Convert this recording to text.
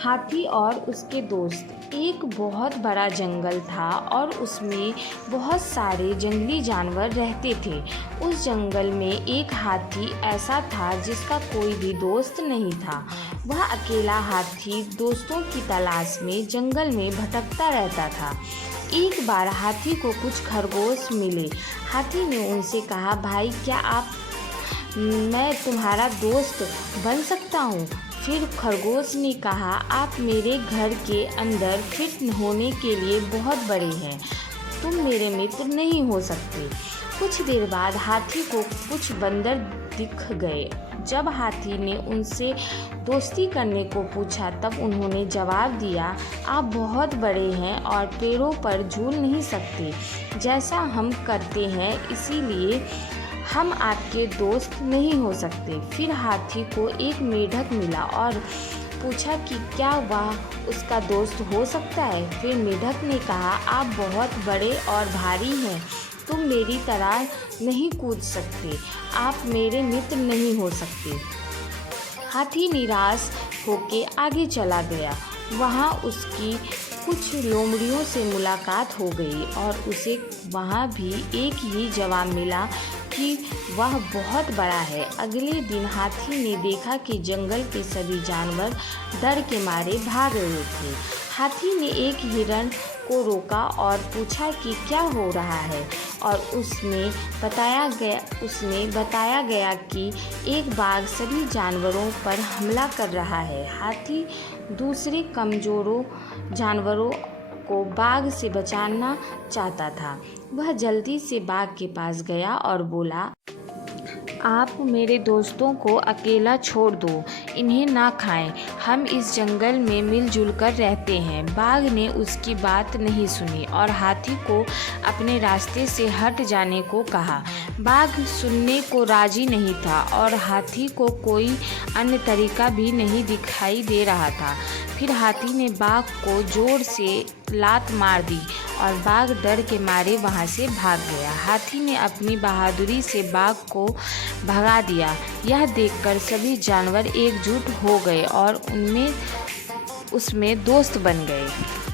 हाथी और उसके दोस्त। एक बहुत बड़ा जंगल था और उसमें बहुत सारे जंगली जानवर रहते थे। उस जंगल में एक हाथी ऐसा था जिसका कोई भी दोस्त नहीं था। वह अकेला हाथी दोस्तों की तलाश में जंगल में भटकता रहता था। एक बार हाथी को कुछ खरगोश मिले। हाथी ने उनसे कहा, भाई क्या मैं तुम्हारा दोस्त बन सकता हूँ? फिर खरगोश ने कहा, आप मेरे घर के अंदर फिट होने के लिए बहुत बड़े हैं, तुम मेरे मित्र नहीं हो सकते। कुछ देर बाद हाथी को कुछ बंदर दिख गए। जब हाथी ने उनसे दोस्ती करने को पूछा तब उन्होंने जवाब दिया, आप बहुत बड़े हैं और पेड़ों पर झूल नहीं सकते जैसा हम करते हैं, इसीलिए हम आपके दोस्त नहीं हो सकते। फिर हाथी को एक मेढक मिला और पूछा कि क्या वह उसका दोस्त हो सकता है। फिर मेढक ने कहा, आप बहुत बड़े और भारी हैं, तुम मेरी तरह नहीं कूद सकते, आप मेरे मित्र नहीं हो सकते। हाथी निराश होकर आगे चला गया। वहाँ उसकी कुछ लोमड़ियों से मुलाकात हो गई और उसे वहाँ भी एक ही जवाब मिला कि वह बहुत बड़ा है। अगले दिन हाथी ने देखा कि जंगल के सभी जानवर डर के मारे भाग रहे थे। हाथी ने एक हिरण को रोका और पूछा कि क्या हो रहा है, और उसमें बताया गया कि एक बाघ सभी जानवरों पर हमला कर रहा है। हाथी दूसरे कमजोरों जानवरों को बाघ से बचाना चाहता था। वह जल्दी से बाघ के पास गया और बोला, आप मेरे दोस्तों को अकेला छोड़ दो, इन्हें ना खाएं, हम इस जंगल में मिलजुल कर रहते हैं। बाघ ने उसकी बात नहीं सुनी और हाथी को अपने रास्ते से हट जाने को कहा। बाघ सुनने को राजी नहीं था और हाथी को कोई अन्य तरीका भी नहीं दिखाई दे रहा था। फिर हाथी ने बाघ को जोर से लात मार दी और बाघ डर के मारे वहाँ से भाग गया। हाथी ने अपनी बहादुरी से बाघ को भगा दिया। यह देखकर सभी जानवर एकजुट हो गए और उसमें दोस्त बन गए।